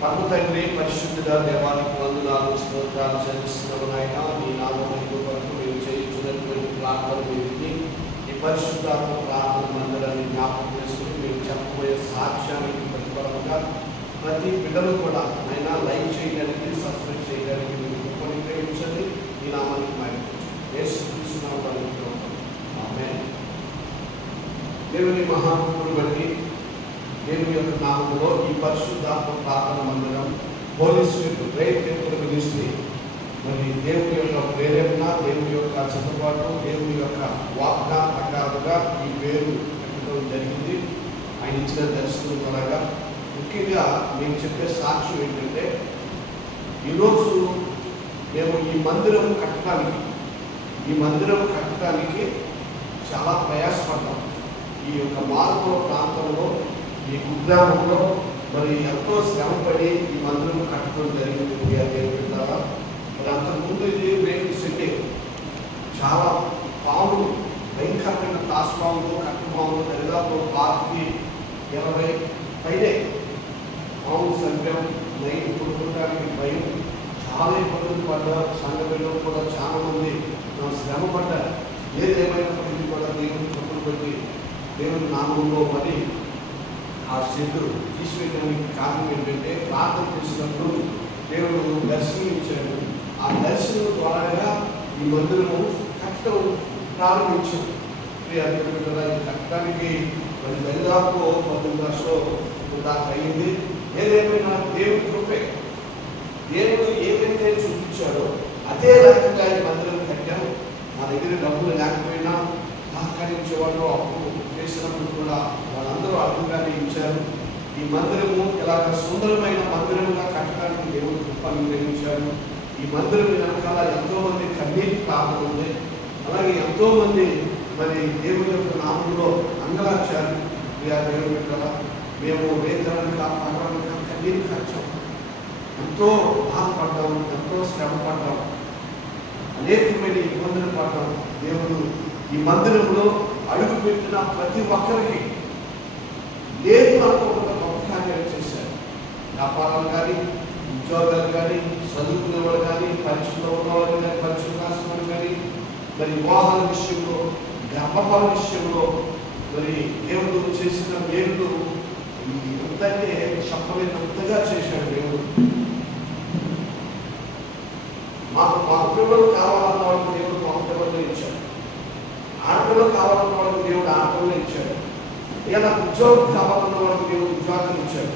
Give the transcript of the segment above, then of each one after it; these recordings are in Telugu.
పరమ తండ్రి, పరిశుద్ధుడా, దేవానికి వందనాలు స్తోత్రాలు చెల్లిస్తున్నాము నాయన. నీ నామమునకు కొరకు మేము చేయించున్నటువంటి ప్రార్థన విని ఈ పరిశుద్ధాత్మ ప్రార్థన మందిరాన్ని జ్ఞాపకం చేసుకుని మేము చెప్పబోయే సాక్ష్యానికి ప్రతిఫలంగా ప్రతి బిడ్డలు కూడా అయినా లైక్ చేయడానికి, సబ్స్క్రైబ్ చేయడానికి మీరు ఉపయోగించండి. ఈ నామానికి ఆమేన్. దేవుని మహాత్ముడు బట్టి దేవుని యొక్క నామంలో ఈ పరిశుద్ధాత్మ ప్రార్థన మందిరం holy spirit great temple ministry మరి దేవుని యొక్క ప్రేరేపణ, దేవుని యొక్క సిద్ధపాటు, దేవుని యొక్క వాగ్దాన ప్రకారంగా ఈ పేరు పెట్టడం జరిగింది. ఆయన ఇచ్చిన దర్శనం ద్వారా ముఖ్యంగా మేము చెప్పే సాక్ష్యం ఏంటంటే, ఈరోజు మేము ఈ మందిరం కట్టడానికి చాలా ప్రయాసపడ్డాం. ఈ యొక్క మార్పుల ప్రాంతంలో, ఈ కుగ్రామంలో మరి ఎంతో శ్రమపడి ఈ మందిరం కట్టడం జరిగింది. దేవుని ద్వారా మరి అంతకుముందు ఇది రేపు సెట్టే చాలా పాములు, భయంకరమైన తాసుపాములు, కట్టుపాములు, దరిదాపు 20 పైనే పాములు సంఖ్యం నైట్ కొనుక్కోవడానికి భయం, చాలా ఇబ్బందులు పడ్డారు. సంఘ పిల్లలు కూడా చాలా మంది శ్రమ పడ్డారు. ఏదేమైనప్పటికీ కూడా దేవుని చెప్పులు పెట్టి దేవుని నామంలో మరి ఆ షెడ్డు తీసివేయడానికి కారణం ఏంటంటే, ప్రార్థన చేసినప్పుడు దేవుడు దర్శనమిచ్చాడు. ఆ దర్శనం ద్వారా ఈ మందిరము కట్టడం ప్రారంభించాం. కట్టడానికి మరి దరిదాపు 19 లక్షలు దాకా అయింది. ఏదేమైనా దేవుడి కృపే. దేవుడు ఏదైతే చూపించాడో అదే రకంగా ఈ మందిరం కట్టాం. మా దగ్గర డబ్బులు లేకపోయినా సహకరించేవాళ్ళు, అప్పు చేసినప్పుడు కూడా వాళ్ళందరూ అర్థంగానే ఇచ్చారు. ఈ మందిరము ఇలాగ సుందరమైన మందిరంగా కట్టడానికి దేవుడు కృపను గ్రహించాడు. ఈ మందిరం వెనకాల ఎంతోమంది కన్నీటి ప్రార్థన ఉంది. అలాగే ఎంతోమంది మరి దేవుని యొక్క నామంలో అంగలార్చారు. దేవుని యొక్క మేము వేతనానికి, పగడానికి కన్నీరు ఖర్చాం, ఎంతో బాధపడ్డాం, ఎంతో శ్రమ పడ్డాం, అనేకమైన ఇబ్బందులు పడ్డాం. దేవుడు ఈ మందిరంలో అడుగు పెట్టిన ప్రతి ఒక్కరికి లేదు అనుకోకుండా గొప్ప కార్యాలు చేశారు. వ్యాపారాలు కానీ, ఉద్యోగాలు కానీ, చదువుకునేవాళ్ళు కానీ, పరీక్షలో ఉన్నవాళ్ళు కానీ, పరీక్షలు రాసిన వాళ్ళు కానీ, మరి వివాహాల విషయంలో, గర్భఫల విషయంలో మరి దేవుడు చేసిన మేలు ఎంతంటే చెప్పలేనంతగా చేశాడు దేవుడు. మాకు పిల్లలు కావాలన్న వాళ్ళకి దేవుడు మాకు పిల్లలు ఇచ్చాడు. ఆడపిల్లలు కావాలన్న వాళ్ళకి దేవుడు ఆడపిల్లలు ఇచ్చాడు. అయ్యా నాకు ఉద్యోగం కావాలన్న వాళ్ళకి దేవుడు ఉద్యోగాన్ని ఇచ్చాడు.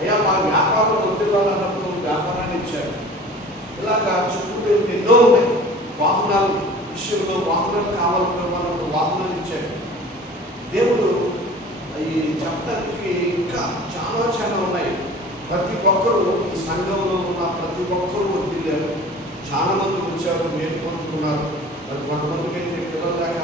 అయ్యా మా వ్యాపారం వదిలేవాలన్నప్పుడు వ్యాపారాన్ని ఇచ్చాడు. ఇలాగా చుట్టూ ఎన్నో ఉన్నాయి. వాహనాల విషయంలో వాహనాలు కావాలన్న వాళ్ళకు వాహనాలు ఇచ్చాడు దేవుడు. ఈ చెప్పడానికి ఇంకా చాలా ఉన్నాయి. ప్రతి ఒక్కరూ ఈ సంఘంలో ఉన్న ప్రతి ఒక్కరూ వదిలేరు. చాలా మంది వచ్చారు, మేలు పొందుకున్నారు. మరి కొంతమందికి అయితే పిల్లలు లేక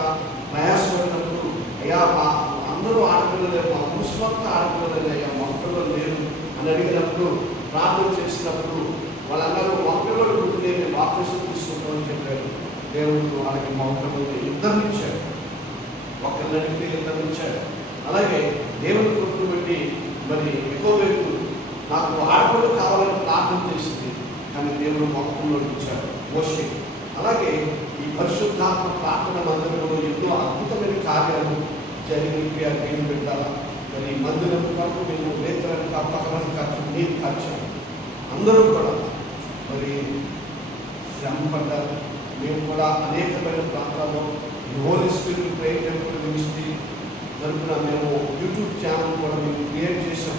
ప్రయాసపడినప్పుడు, అయ్యా మా అందరూ ఆడపిల్లలే, మా ముస్లింత ఆడపిల్లలే, అయ్యా మా పిల్లలు లేరు అని అడిగినప్పుడు, ప్రార్థన చేసినప్పుడు వాళ్ళందరూ మా పిల్లలు పుట్టితే మేము ఆపరేషన్ తీసుకుంటామని చెప్పారు. దేవుడు వాళ్ళకి మా పిల్లలు ఇద్దరిని ఇచ్చాడు. ఒకరిని అడిగితే ఇద్దరిని ఇచ్చాడు. అలాగే దేవుని కృపను బట్టి మరి ఎక్కువ వైపు నాకు ఆడపిల్లలు కావాలని ప్రార్థన చేసింది, కానీ దేవుడు మొక్కల్లో ఇచ్చాడు మోషే. అలాగే ఈ పరిశుద్ధాత్మ ప్రార్థన మందిరంలో ఎన్నో అద్భుతమైన కార్యాలు జరిగిన దేవుని పెట్టాలా. మరి ఈ మందిరం కొరకు మేము వేతనానికి, పక్కన ఖర్చు, నీరు ఖర్చు అందరూ కూడా మరి శ్రమ పడ్డారు. మేము కూడా అనేకమైన ప్రాంతాల్లో holy spirit great temple ministry తరపున మేము యూట్యూబ్ ఛానల్ కూడా మేము క్రియేట్ చేసాం.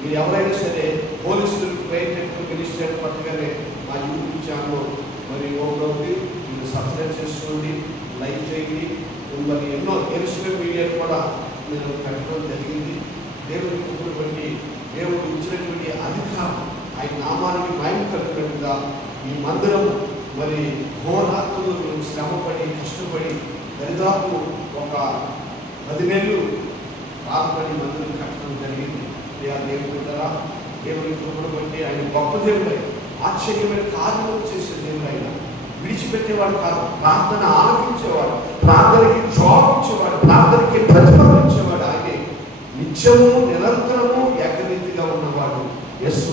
మీరు ఎవరైనా సరే holy spirit great temple ministry అని పట్టుగానే మా యూట్యూబ్ ఛానల్ మరి ఓపెన్, మీరు సబ్స్క్రైబ్ చేసుకోండి, లైక్ చేయండి. మరి ఎన్నో ఎరుసలేం మీడియాలు కూడా మీరు పెట్టడం జరిగింది. దేవుని కృపను బట్టి దేవుడు ఇచ్చినటువంటి అధికారం, ఆయన నామానికి మహిమ కలిగినట్టుగా ఈ మందిరం మరి హోరాత్రులు మేము శ్రమపడి కష్టపడి దరిదాపు ఒక 10 నెలలు బాధపడి మందిరం కట్టడం జరిగింది. దేవుని ద్వారా దేవుని కృపను బట్టి ఆయన గొప్ప దేవుడు, ఆశ్చర్యమైన కార్యములు చేసే దేవుడు. ఆయన విడిచిపెట్టేవాడు కాదు, ప్రార్థన ఆలకించేవాడు, ప్రార్థనకి జవాబిచ్చేవాడు, ప్రార్థనకి ప్రతిఫలించేవాడు. ఆయనే నిత్యము నిరంతరము ఏకరీతిగా ఉన్నవాడు యేసు.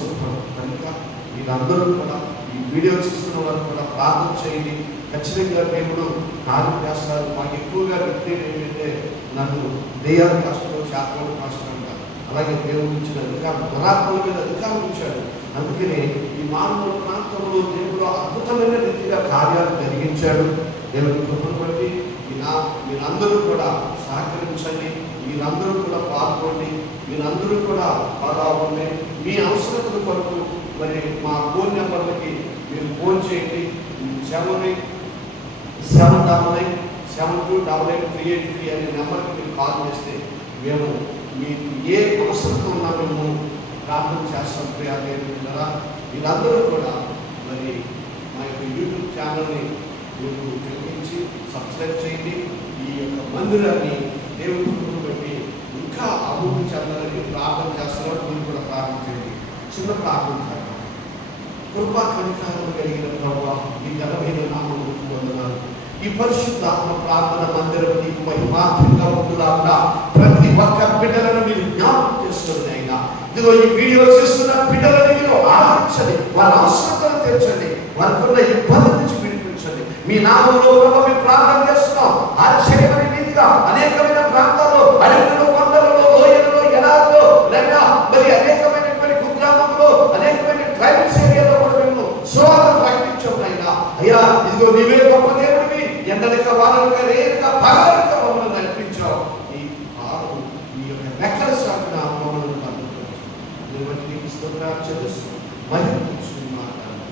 మీరందరూ కూడా ఈ వీడియో చూస్తున్న వారు కూడా ప్రార్థన చేయండి. ఖచ్చితంగా దేవుడు కార్యం చేస్తారు. మాకు ఎక్కువగా వ్యక్తి ఏంటంటే నన్ను దెయ్యాలు కష్టం, శాతం కష్టం అంటారు. అలాగే దేవుడు ఇచ్చిన అధికారం, దురాత్మల మీద అధికారం ఇచ్చాడు. అందుకనే ఈ మానవ ప్రాంతంలో దేవుడు అద్భుతమైన రీతిగా కార్యాలు జరిగించాడు. దేవుని కృపను బట్టి మీరందరూ కూడా సహకరించండి, మీరందరూ కూడా పాల్గొండి, మీరందరూ కూడా పాల్గొండి. మీ అవసరతల కొరకు మరి మా ఫోన్ నెంబర్లకి మీరు ఫోన్ చేయండి. 78972888383 అనే నెంబర్కి మీరు కాల్ చేస్తే మేము మీకు ఏ అవసరం ఉన్నా మేము ప్రార్థన చేస్తాం. ప్రియాదేవి ద్వారా వీళ్ళందరూ కూడా మరి మా యొక్క యూట్యూబ్ ఛానల్ని మీరు తిరిగించి సబ్స్క్రైబ్ చేయండి. ఈ యొక్క మందిరాన్ని దేవుని కృపను బట్టి ఇంకా అభివృద్ధి చెందాలని ప్రార్థన చేస్తున్నారు. మీరు కూడా ప్రార్థన చేయండి. చిన్న ప్రార్థన చేయండి. కృపా కనికారం కలిగిన ప్రభువా, ఈ ఘనమైన నామం పొందనాలు. ఈ పరిశుద్ధాత్మ ప్రార్థన మందిరం నీకు మహిమార్థంగా ఉంటున్నా ప్రతి ఒక్క బిడ్డలను మీరు జ్ఞాపకం చేస్తుంది. అయినా ఇదిగో ఈ వీడియో చేస్తున్న బిడ్డలను మీరు ఆదరించండి, వారి అవసరతను తీర్చండి, వారికి ఉన్న ఇబ్బంది నుంచి విడిపించండి. మీ నామంలో ప్రభు మేము ప్రార్థన చేస్తున్నాం. ఆశ్చర్యమైన రీతిగా అనేకమైన ప్రాంతాల్లో, అడవులలో, కొండలలో, లోయలలో, ఎడారులో, లేదా మరి అనేకమైనటువంటి కుగ్రామంలో, అనేకమైన ట్రైబల్స్ ఏరియాలో కూడా మేము సువార్త ప్రకటించాం. అయినా అయ్యా ఇదిగో నీవే గొప్ప దేవుడివి, ఎండలక వానలక రేయక పగలక మమ్మల్ని నడిపించావు. ఈ పాపం ఈ యొక్క రెక్కల సాగున మమ్మల్ని నీకు స్తోత్రాలు చెల్లిస్తూ మహిమ మాట్లాడాలి.